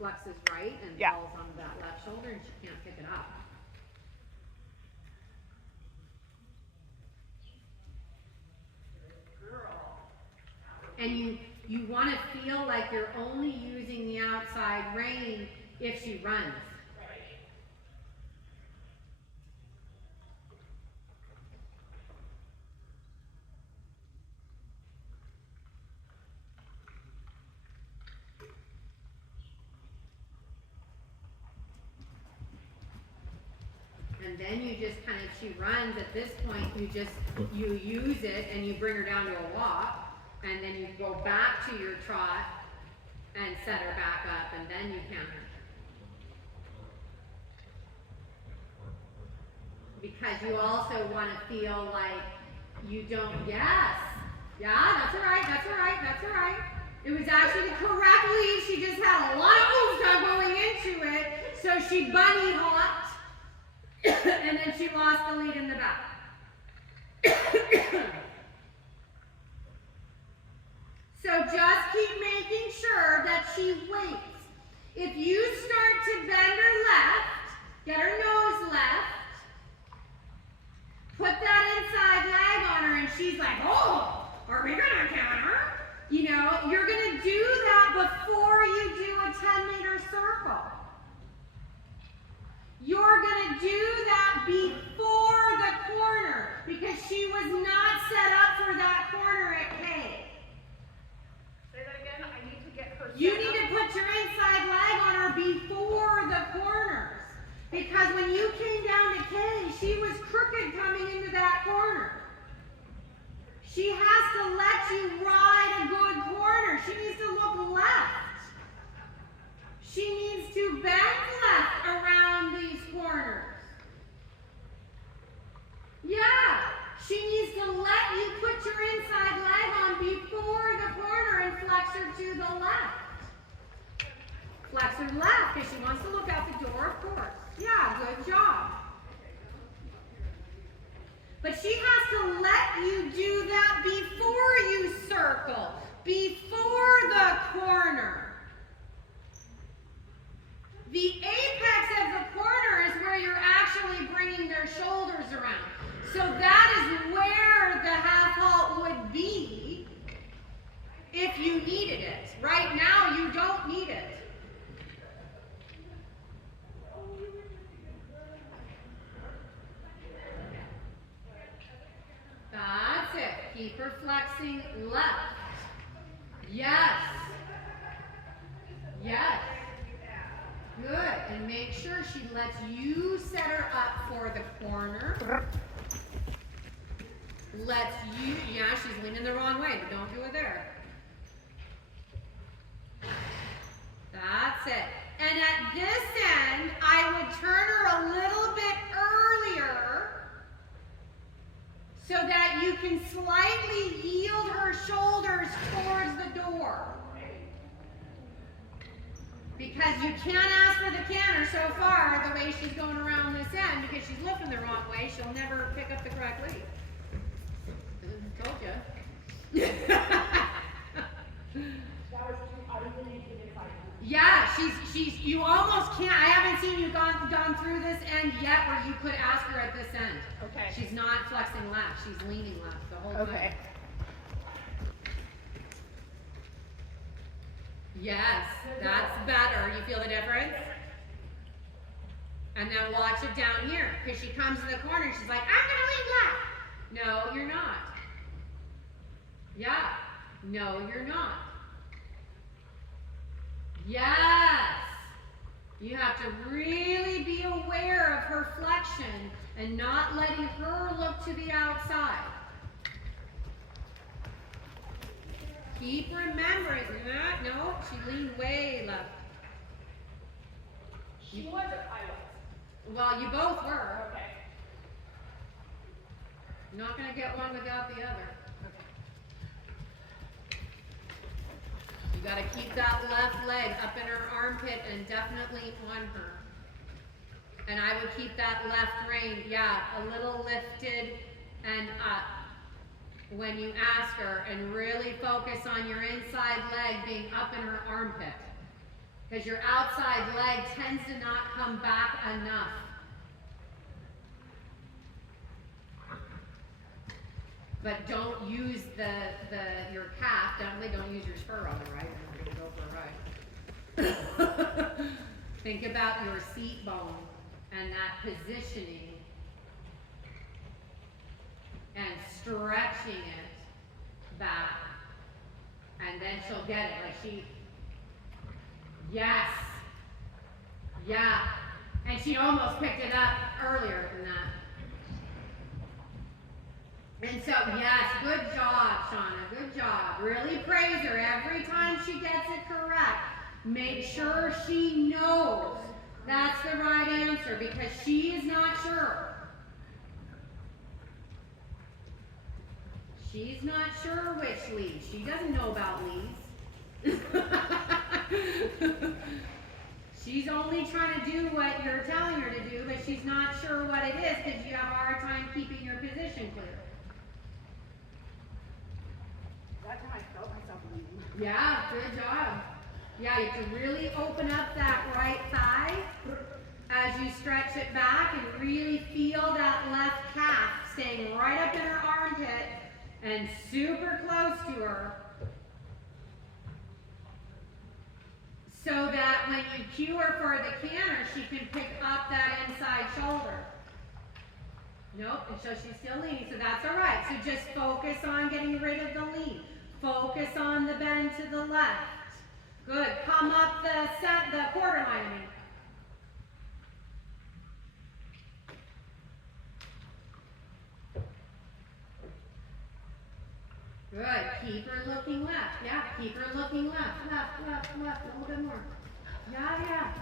flexes right and falls onto that left shoulder and she can't pick it up. And you want to feel like you're only using the outside rein if she runs. And then you just kind of, she runs, at this point, you use it and you bring her down to a walk, and then you go back to your trot and set her back up, and then you counter. Because you also want to feel like you don't, yeah, that's all right. It was actually the correct lead, she just had a lot of oomph going into it, so she bunny hopped. And then she lost the lead in the back. So just keep making sure that she waits. If you start to bend her left, get her nose left, put that inside leg on her, and she's like, oh, are we gonna counter? You know, you're gonna do that before you do a 10-meter circle. You're going to do that before the corner because she was not set up for that corner at K. Say that again. I need to get her. You need to put your inside leg on her before the corners because when you came down to K, she was crooked coming into that corner. She has to let you ride a good corner. She needs to look left. She needs to bend left around these corners. Yeah, she needs to let you put your inside leg on before the corner and flex her to the left. Flex her left because she wants to look out the door, of course. Yeah, good job. But she has to let you do that before you circle, before the corner. The apex of the corner is where you're actually bringing their shoulders around. So that is where the half halt would be if you needed it. Right now, you don't need it. That's it. Keep her flexing left. Yes. Yes. Good, and make sure she lets you set her up for the corner. Lets you, yeah, she's leaning the wrong way, but don't do it there. That's it. And at this end, I would turn her a little bit earlier so that you can slightly yield her shoulders towards the door. Because you can't ask for the canter so far the way she's going around this end because she's looking the wrong way. She'll never pick up the correct lead. Told you. Yeah, she's, you almost can't, I haven't seen you gone through this end yet where you could ask her at this end. Okay. She's not flexing left, she's leaning left the whole time. Okay. Yes, that's better. You feel the difference? And then watch it down here. Because she comes to the corner and she's like, I'm going to lean left. No, you're not. Yeah. No, you're not. Yes. You have to really be aware of her flexion and not letting her look to the outside. Keep remembering that. No, she leaned way left. She was or I was? Well, you both were. Okay. You're not going to get one without the other. You got to keep that left leg up in her armpit and definitely on her. And I would keep that left rein, yeah, a little lifted and up when you ask her, and really focus on your inside leg being up in her armpit. Because your outside leg tends to not come back enough. But don't use your calf, definitely don't use your spur on the right, I'm gonna go for a ride. Think about your seat bone and that positioning and stretching it back. And then she'll get it, like she, yes, yeah. And she almost picked it up earlier than that. And so, yes, good job, Shauna, good job. Really praise her every time she gets it correct. Make sure she knows that's the right answer because she is not sure. She's not sure which leads. She doesn't know about leads. She's only trying to do what you're telling her to do, but she's not sure what it is because you have a hard time keeping your position clear. That time I felt myself leaving. Yeah, good job. Yeah, you have to really open up that right thigh as you stretch it back and really feel that left calf staying right up in her armpit and super close to her. So that when you cue her for the canter, she can pick up that inside shoulder. Nope, and so she's still leaning, so that's all right. So just focus on getting rid of the lean. Focus on the bend to the left. Good, come up the quarter line, I mean. Good, keep her looking left. Yeah, keep her looking left, left, a little bit more. Yeah.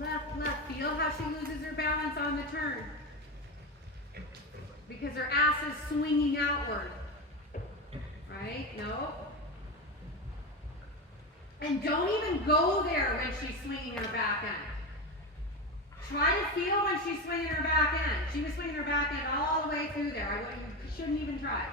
Left, feel how she loses her balance on the turn. Because her ass is swinging outward. Right? No. And don't even go there when she's swinging her back end. Try to feel when she's swinging her back end. She was swinging her back end all the way through there. Shouldn't even try.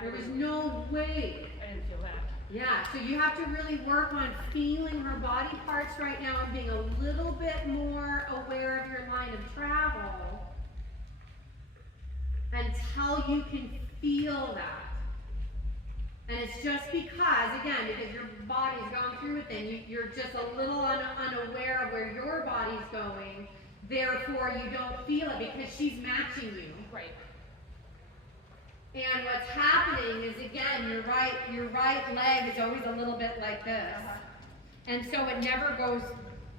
There was no way. I didn't feel that. Yeah, so you have to really work on feeling her body parts right now and being a little bit more aware of your line of travel until you can feel that. And it's just because, again, because your body's gone through a thing, you're just a little unaware of where your body's going, therefore you don't feel it because she's matching you. Right. And what's happening is, again, your right leg is always a little bit like this. And so it never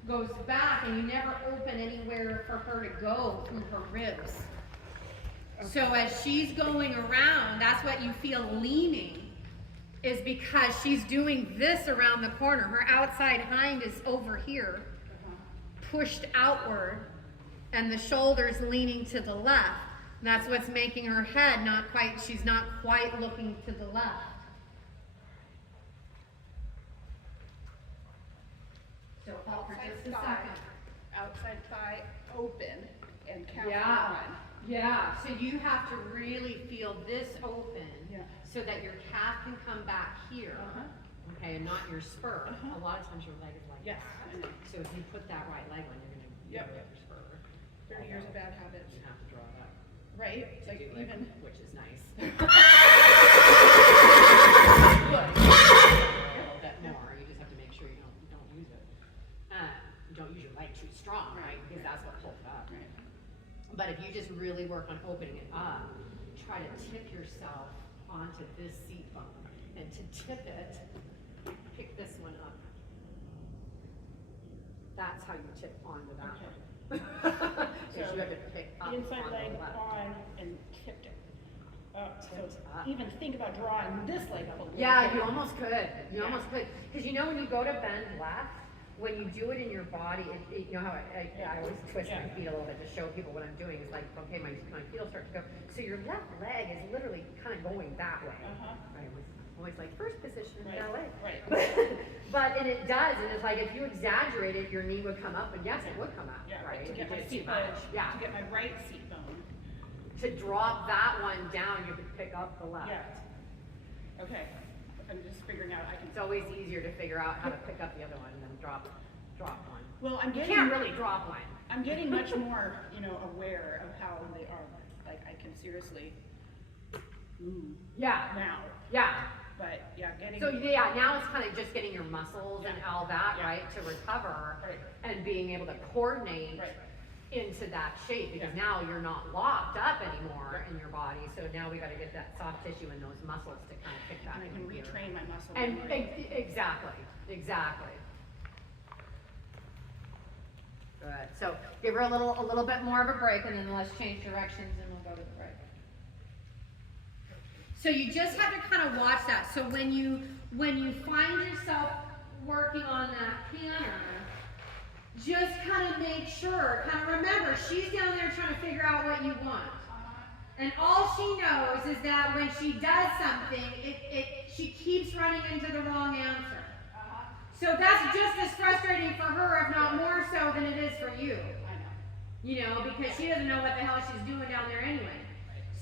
goes back, and you never open anywhere for her to go through her ribs. So as she's going around, that's what you feel leaning, is because she's doing this around the corner. Her outside hind is over here, pushed outward, and the shoulder's leaning to the left. And that's what's making her head she's not quite looking to the left. So hold for just a second. Outside thigh open and count Yeah. one. Yeah, so you have to really feel this open so that your calf can come back here, okay, and not your spur. A lot of times your leg is like Yes, that. I know. So if you put that right leg on, you're going to Yep. your spur. 30 years of bad habits. You have to draw it up. Right? To Like do it, even. which is nice. Good. A little bit more. You just have to make sure you don't use it. You don't use your leg too strong, right? Because that's what pulls it up. Right. But if you just really work on opening it up, try to tip yourself onto this seat bone. And to tip it, pick this one up. That's how you tip onto that one. Because you have to pick up on Inside leg the left. on and tipped it. So Tipped up. even think about drawing this leg up a little Yeah, bit. you almost could. You Yeah. almost could. Because you know when you go to bend left, when you do it in your body, you know how I always twist my feet a little bit to show people what I'm doing. It's like, okay, my feet will start to go. So your left leg is literally kind of going that way. I was always like, first position in ballet. Right. But it does, and it's like if you exaggerate it, your knee would come up, and yes, it would come out, Yeah, right? to If get you my did too seat much. bone, Yeah. to get my right seat bone. To drop that one down, you could pick up the left. Yeah. Okay. I'm just figuring out I can. It's always easier to figure out how to pick up the other one than drop it. drop one. Well, I'm You getting can't really drop one. I'm getting much more, aware of how they are. Like I can seriously move Yeah, now. yeah. But yeah, getting So yeah, now it's kind of just getting your muscles and all that, Yeah. right, to recover Right. and being able to coordinate Right. into that shape, because Yeah. now you're not locked up anymore in your body, so now we gotta get that soft tissue and those muscles to kind of kick back and I can into gear. retrain my muscle And memory. exactly. Good, so give her a little bit more of a break, and then let's change directions and we'll go to the break. So you just have to kind of watch that. So when you find yourself working on that canter, just kind of make sure, kind of remember, she's down there trying to figure out what you want. And all she knows is that when she does something, she keeps running into the wrong answer. So that's just as frustrating for her, if not more so, than it is for you. I know. Because she doesn't know what the hell she's doing down there anyway.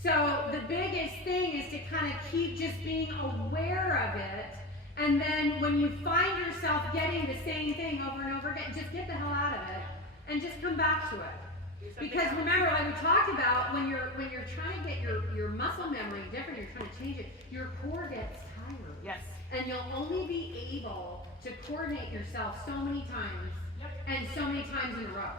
So the biggest thing is to kind of keep just being aware of it. And then when you find yourself getting the same thing over and over again, just get the hell out of it and just come back to it. Because remember, like we talked about, when you're trying to get your muscle memory different, you're trying to change it, your core gets tired. Yes. And you'll only be able to coordinate yourself so many times and so many times in a row.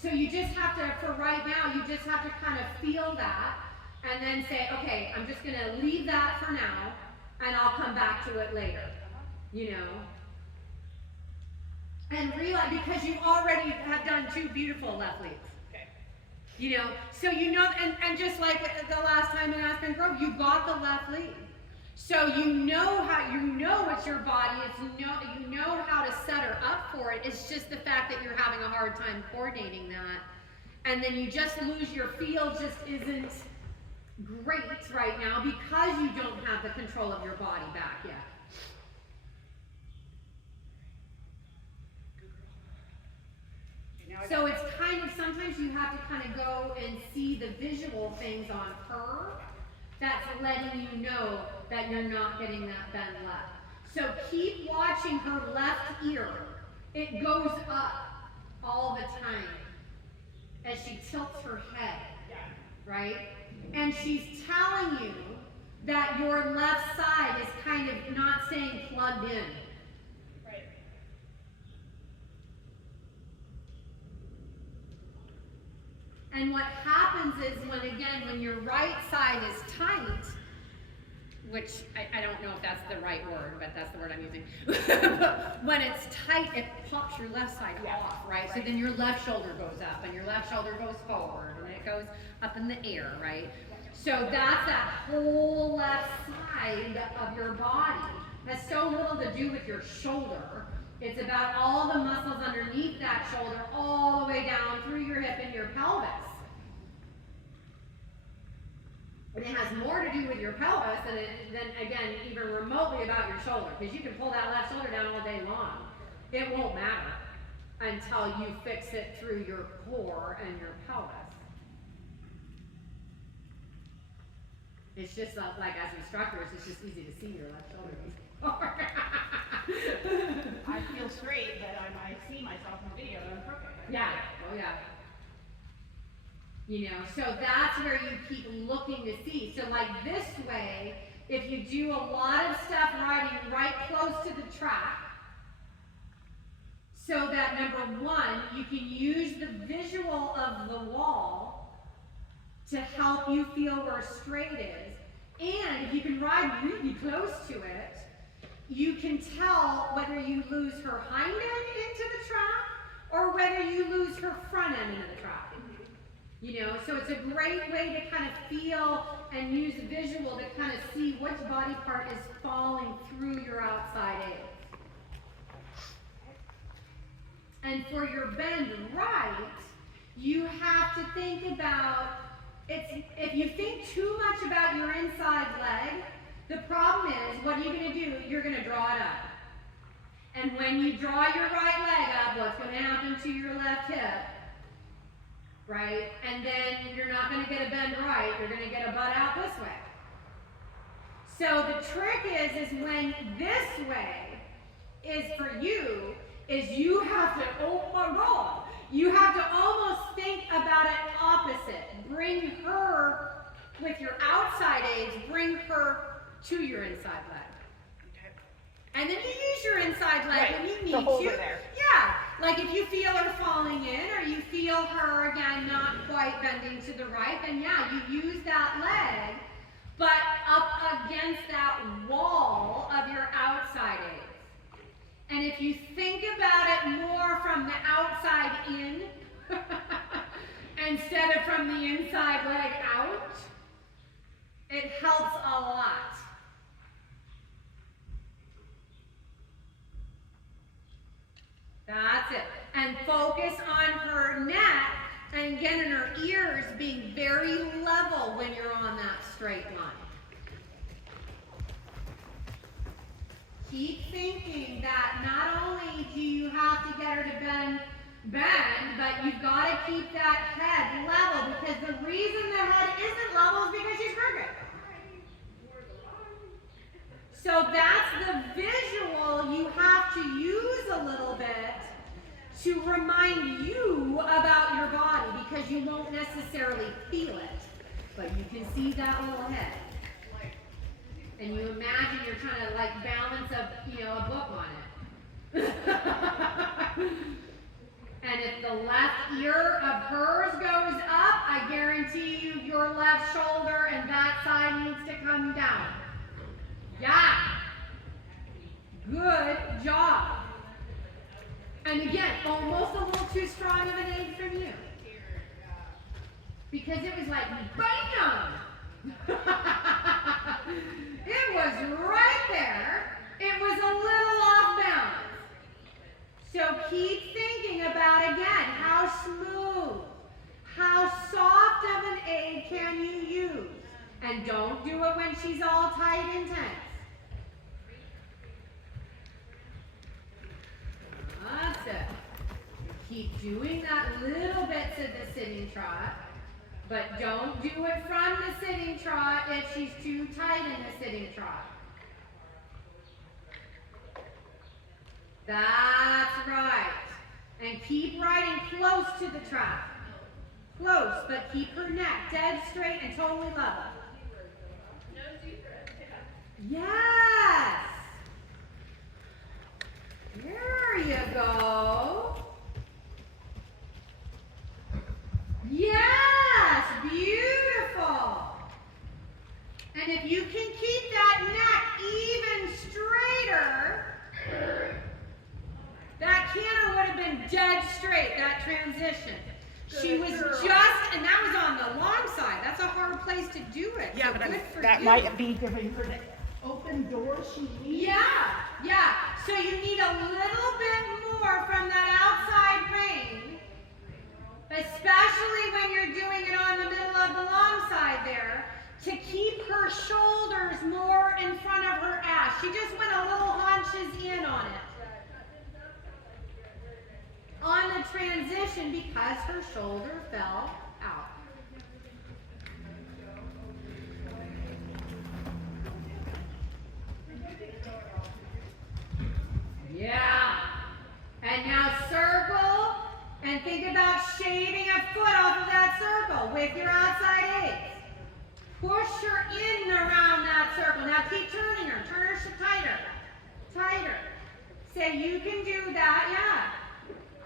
So you just have to, for right now, you just have to kind of feel that and then say, okay, I'm just gonna leave that for now and I'll come back to it later. And realize, because you already have done 2 beautiful left leads. Okay. So and just like the last time in Aspen Grove, you got the left lead. So you know it's your body, you know how to set her up for it. It's just the fact that you're having a hard time coordinating that. And then you just lose your feel, just isn't great right now because you don't have the control of your body back yet. So it's kind of, sometimes you have to kind of go and see the visual things on her that's letting you know that you're not getting that bend left. So keep watching her left ear. It goes up all the time as she tilts her head, right? And she's telling you that your left side is kind of not staying plugged in. Right. And what happens is when your right side is tight, which I don't know if that's the right word, but that's the word I'm using. But when it's tight, it pops your left side off, right? So then your left shoulder goes up and your left shoulder goes forward and it goes up in the air, right? So that's that whole left side of your body. Has so little to do with your shoulder. It's about all the muscles underneath that shoulder, all the way down through your hip and your pelvis. And it has more to do with your pelvis than again, even remotely about your shoulder. Because you can pull that left shoulder down all day long. It won't matter until you fix it through your core and your pelvis. It's just like as instructors, it's just easy to see your left shoulder goes forward. I feel straight, but I see myself in the video and I'm crooked. Yeah, oh yeah. So that's where you keep looking to see. So like this way, if you do a lot of stuff riding right close to the track, so that number one, you can use the visual of the wall to help you feel where straight is. And if you can ride really close to it, you can tell whether you lose her hind end into the track or whether you lose her front end into the track. So it's a great way to kind of feel and use the visual to kind of see which body part is falling through your outside edge. And for your bend right, you have to think about, if you think too much about your inside leg, the problem is, what are you going to do? You're going to draw it up. And when you draw your right leg up, what's going to happen to your left hip? Right? And then you're not going to get a bend right, you're going to get a butt out this way. So the trick is when this way is for you, is you have to, oh my God, you have to almost think about it opposite. Bring her, with your outside aids, bring her to your inside leg. And then you use your inside leg Right, when you to need hold to. her there. Yeah, like if you feel her falling in or you feel her again not quite bending to the right, then yeah, you use that leg, but up against that wall of your outside aids. And if you think about it more from the outside in instead of from the inside leg out, it helps a lot. That's it. And focus on her neck and again in her ears being very level when you're on that straight line. Keep thinking that not only do you have to get her to bend, but you've got to keep that head level, because the reason the head isn't level is because she's crooked. So that's the visual you have to use a little bit to remind you about your body, because you won't necessarily feel it, but you can see that little head. And you imagine you're trying to like balance a book on it. And if the left ear of hers goes up, I guarantee you your left shoulder and that side needs to come down. Yeah. Good job. And again, almost a little too strong of an aid from you. Because it was like, bam! It was right there. It was a little off balance. So keep thinking about, again, how smooth, how soft of an aid can you use? And don't do it when she's all tight and tense. That's it. Keep doing that little bits of the sitting trot, but don't do it from the sitting trot if she's too tight in the sitting trot. That's right. And keep riding close to the trot. Close, but keep her neck dead straight and totally level. Yes. There you go. Yes, beautiful. And if you can keep that neck even straighter, that canter would have been dead straight, that transition. She was just, and that was on the long side. That's a hard place to do it. Yeah, so but good for that you. might be giving her the open door she needs. Yeah. So you need a little bit more from that outside rein, especially when you're doing it on the middle of the long side there, to keep her shoulders more in front of her ass. She just went a little hunches in on it. On the transition because her shoulder fell out. Yeah. And now circle and think about shaving a foot off of that circle with your outside aids. Push her in around that circle. Now keep turning her. Turn her tighter. Tighter. Say you can do that, yeah.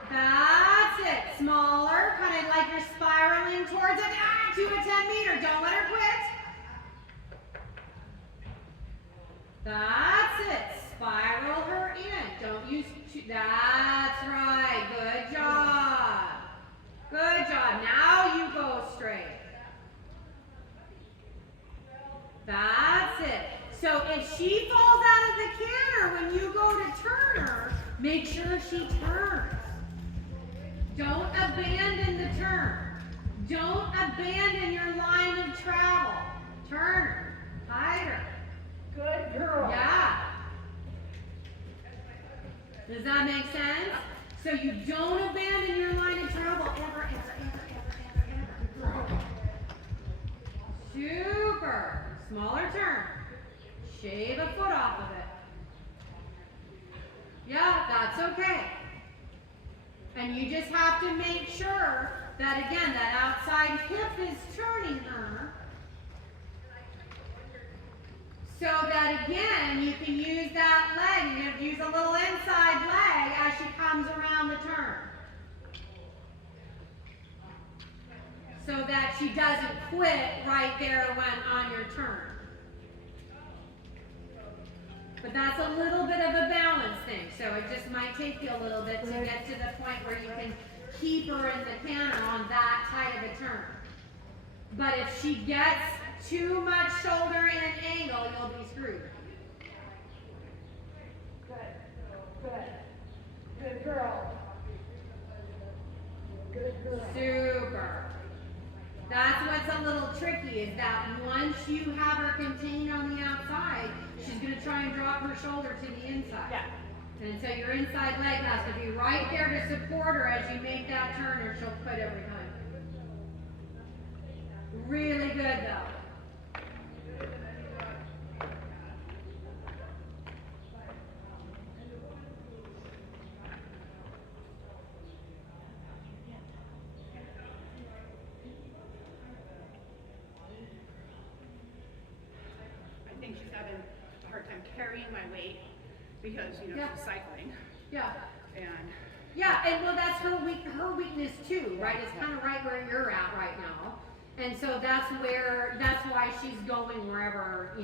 That's it. Smaller, kind of like you're spiraling towards it. To a 10-meter. Don't let her quit. That's it. Spiral her in. Don't use that's right. Good job. Good job. Now you go straight. That's it. So if she falls out of the canter when you go to turn her, make sure she turns. Don't abandon the turn. Don't abandon your line of travel. Turn her. Tighter. Good girl. Yeah. Does that make sense? So you don't abandon your line of travel ever. Super. Smaller turn. Shave a foot off of it. Yeah, that's okay. you just have to make sure that, again, that outside hip is turning her. So that, again, you can use that leg. You're going to use a little inside leg as she comes around the turn. So that she doesn't quit right there when on your turn. But that's a little bit of a balance thing, so it just might take you a little bit to get to the point where you can keep her in the canter on that tight of a turn. But if she gets too much shoulder in an angle, you'll be screwed. Good girl. Super. That's what's a little tricky, is that once you have her contained on the outside, she's going to try and drop her shoulder to the inside. Yeah. And so your inside leg has to be right there to support her as you make that turn, or she'll quit every time. Really good though. I think she's having a hard time carrying my weight because, Yeah. she's cycling. Yeah. And Yeah, and well, that's her weakness too, right? It's kind of right where you're at right now. And so that's why she's going wherever,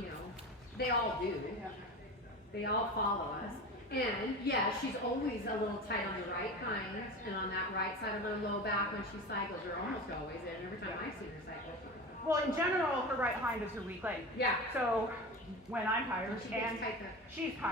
they all do. They all follow us. And yeah, she's always a little tight on the right hind and on that right side of her low back when she cycles. You're almost always in. Every time I've seen her cycle. well, in general, her right hind is her weak leg. Yeah. So when I'm tired She gets and tight there. she's tired.